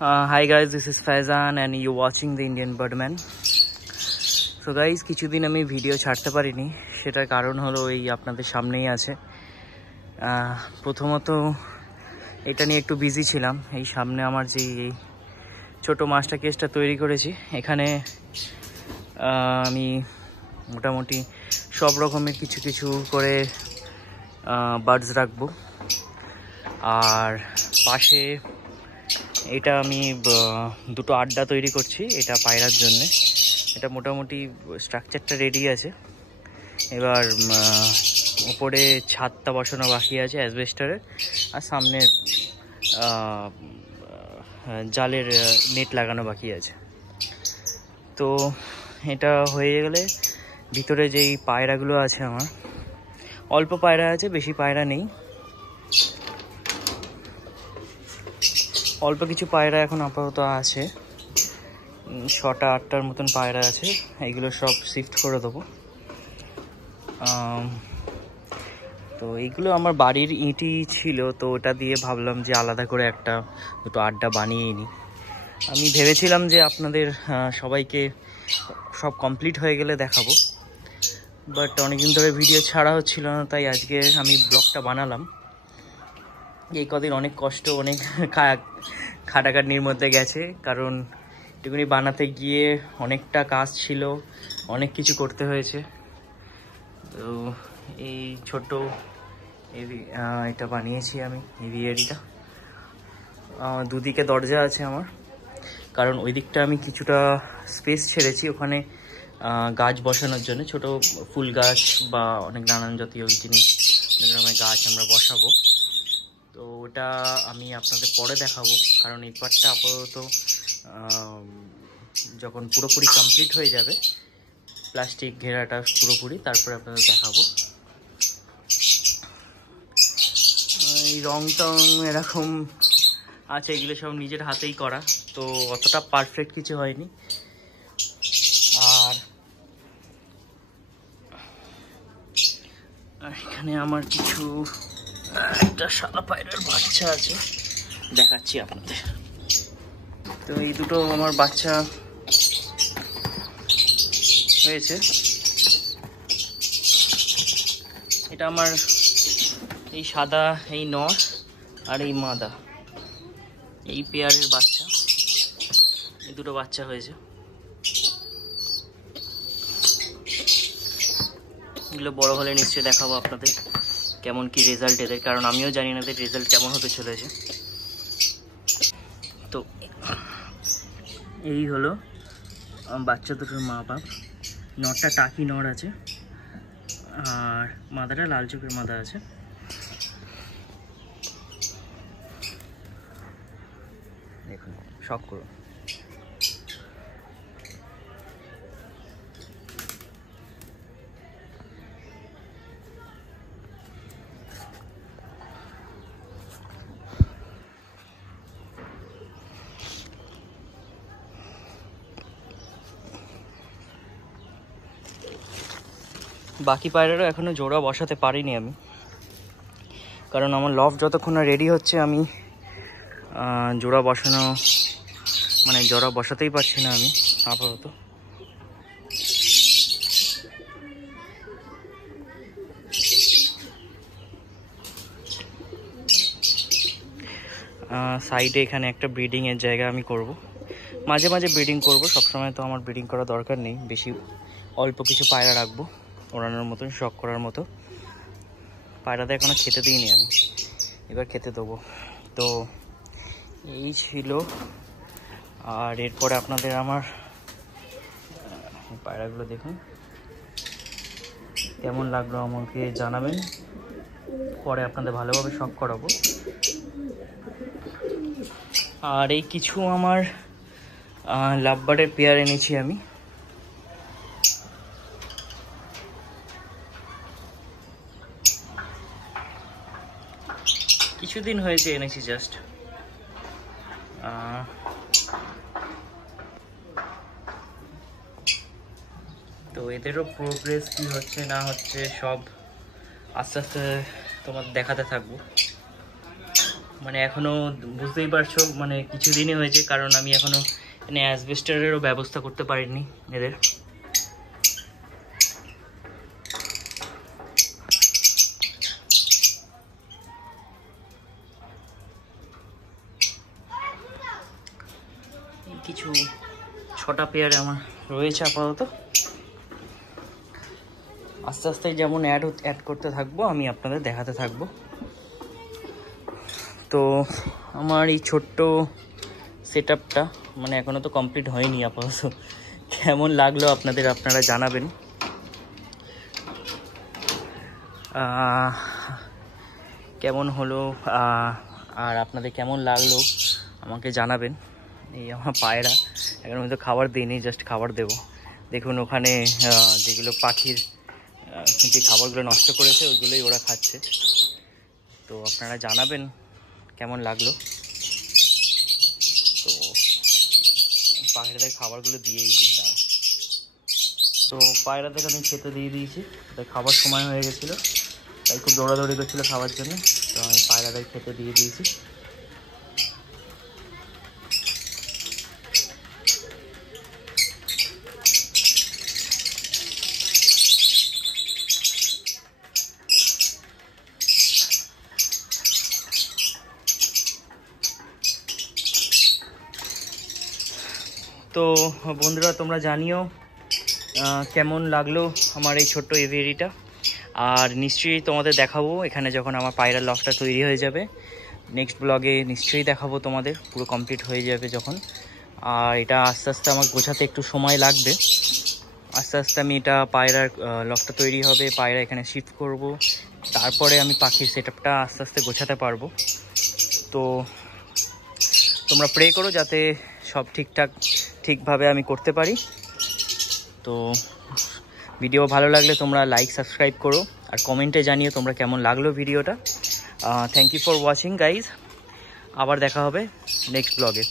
Hi guys, this is Faizan and you watching the Indian Birdman. So guys, কিছুদিন আমি video ছাড়তে পারিনি, সেটার কারণ হলো এই আপনাদের সামনেই আছে। প্রথমত এটা নিয়ে একটু বিজি ছিলাম। এই সামনে আমার যে এই ছোট মাস্টার কেসটা তৈরি করেছি, এখানে আমি মোটামুটি সব রকমের কিছু কিছু করে বার্ডস রাখবো। আর পাশে এটা আমি দুটো আড্ডা তৈরি করছি, এটা পায়রার জন্য। এটা মোটামুটি স্ট্রাকচারটা রেডি আছে, এবার উপরে ছাদটা বসানো বাকি আছে অ্যাসবেস্টারের, আর সামনে জালের নেট লাগানো বাকি আছে। তো এটা হয়ে গেলে ভিতরে যেই পায়রাগুলো আছে, আমার অল্প পায়রা আছে, বেশি পায়রা নেই, অল্প কিছু পায়রা এখন আপাতত আছে, 6-8টার মতন পায়রা আছে। এইগুলো সব শিফট করে দেবো। তো এইগুলো আমার বাড়ির ইঁটই ছিল, তো ওটা দিয়ে ভাবলাম যে আলাদা করে একটা দুটো আড্ডা বানিয়ে নিই। আমি ভেবেছিলাম যে আপনাদের সবাইকে সব কমপ্লিট হয়ে গেলে দেখাবো, বাট অনেকদিন ধরে ভিডিও ছাড়া হচ্ছিল না, তাই আজকে আমি ব্লগটা বানালাম। এই কদিন অনেক কষ্ট, অনেক খাটাখাটনির মধ্যে গেছে, কারণ এটুকুনি বানাতে গিয়ে অনেকটা কাজ ছিল, অনেক কিছু করতে হয়েছে। তো এই ছোট এটা বানিয়েছি আমি, এভিয়ারিটা। দুদিকে দরজা আছে আমার, কারণ ওই দিকটা আমি কিছুটা স্পেস ছেড়েছি ওখানে গাছ বসানোর জন্য, ছোট ফুল গাছ বা অনেক নানান জাতীয় জিনিস, অনেক রকমের গাছ আমরা বসাবো। তো ওটা আমি আপনাদের পরে দেখাবো, কারণ এই পার্টটা আপাতত যখন পুরোপুরি কমপ্লিট হয়ে যাবে, প্লাস্টিক ঘেরাটা পুরোপুরি, তারপরে আপনাদের দেখাবো। এই রং টং এরকম আছে, এগুলো সব নিজের হাতেই করা, তো অতটা পারফেক্ট কিছু হয়নি। আর এখানে আমার কিছু একটা সাদা পায়রার বাচ্চা আছে, দেখাচ্ছি আপনাদের। তো এই দুটো আমার বাচ্চা হয়েছে। এটা আমার এই সাদা এই নর আর এই মাদা, এই পেয়ারের বাচ্চা, এই দুটো বাচ্চা হয়েছে। এগুলো বড় হলে নিশ্চয়ই দেখাবো আপনাদের কেমন কি রেজাল্ট এদের, কারণ আমিও জানি না এদের রেজাল্ট কেমন হতে চলেছে। তো এই হলো বাচ্চা দুটোর মা বাপ। নরটা টাকি নর আছে, আর মাদাটা লাল চোখের মাদা আছে। দেখুন, শখ করুন। বাকি পায়রারও এখনও জোড়া বসাতে পারিনি আমি, কারণ আমার লফট যতক্ষণ না রেডি হচ্ছে আমি জোড়া বসাতেই পারছি না আমি আপাতত। সাইডে এখানে একটা ব্রিডিংয়ের জায়গা আমি করব, মাঝে মাঝে ব্রিডিং করব, সবসময় তো আমার ব্রিডিং করার দরকার নেই, বেশি অল্প কিছু পায়রা রাখবো ওড়ানোর মতন, শখ করার মতো। পায়রাতে এখনও খেতে দিইনি আমি, এবার খেতে দেবো। তো এই ছিল। আর এরপরে আপনাদের আমার পায়রাগুলো দেখুন কেমন লাগলো আমাকে জানাবেন, পরে আপনাদের ভালোভাবে শখ করাবো। আর এই কিছু আমার লাভবার্ডের পেয়ার এনেছি আমি, কিছুদিন হয়েছে এনেছি জাস্ট। তো এদেরও প্রোগ্রেস কি হচ্ছে না হচ্ছে সব আস্তে আস্তে তোমার দেখাতে থাকবো। মানে এখনও বুঝতেই পারছো মানে কিছুদিনই হয়েছে, কারণ আমি এখনও এখানে অ্যাসবেস্টারেরও ব্যবস্থা করতে পারিনি এদের। কিছু 6টা পেয়ার আমার রয়েছে আপাতত, আস্তে আস্তে যেমন অ্যাড করতে থাকবো আমি আপনাদের দেখাতে থাকবো। তো আমার এই ছোট্ট সেটআপটা মানে এখনও তো কমপ্লিট হয়নি আপাতত, কেমন লাগলো আপনারা জানাবেন। কেমন হলো আর আপনাদের কেমন লাগলো আমাকে জানাবেন। এই আমার পায়রা এখন আমি তো খাবার দিইনি, জাস্ট খাবার দেবো। দেখুন ওখানে যেগুলো পাখির যে খাবারগুলো নষ্ট করেছে ওইগুলোই ওরা খাচ্ছে। তো আপনারা জানাবেন কেমন লাগলো। তো পাখিদের খাবারগুলো দিয়েই দিই না। তো পায়রাদের আমি খেতে দিয়ে দিয়েছি, তাই খাবার সময় হয়ে গেছিলো, তাই খুব দৌড়াদৌড়ি করছিলো খাবার জন্য। তো আমি পায়রাদের খেতে দিয়ে দিয়েছি। তো বন্ধুরা তোমরা জানিও কেমন লাগলো আমার এই ছোট্ট এভিয়ারিটা। আর নিশ্চয়ই তোমাদের দেখাবো এখানে যখন আমার পায়রার লফটটা তৈরি হয়ে যাবে, নেক্সট ব্লগে নিশ্চয়ই দেখাবো তোমাদের, পুরো কমপ্লিট হয়ে যাবে যখন। আর এটা আস্তে আস্তে আমার গোছাতে একটু সময় লাগবে, আস্তে আস্তে আমি এটা পায়রার লফটটা তৈরি হবে, পায়রা এখানে শিফট করব, তারপরে আমি পাখির সেটআপটা আস্তে আস্তে গোছাতে পারবো। তো তোমরা প্রে করো যাতে সব ঠিকভাবে আমি করতে পারি। তো ভিডিও ভালো লাগলে তোমরা লাইক সাবস্ক্রাইব করো আর কমেন্টে জানিও তোমরা কেমন লাগলো ভিডিওটা। Thank you for watching guys, আবার দেখা হবে নেক্সট ব্লগে।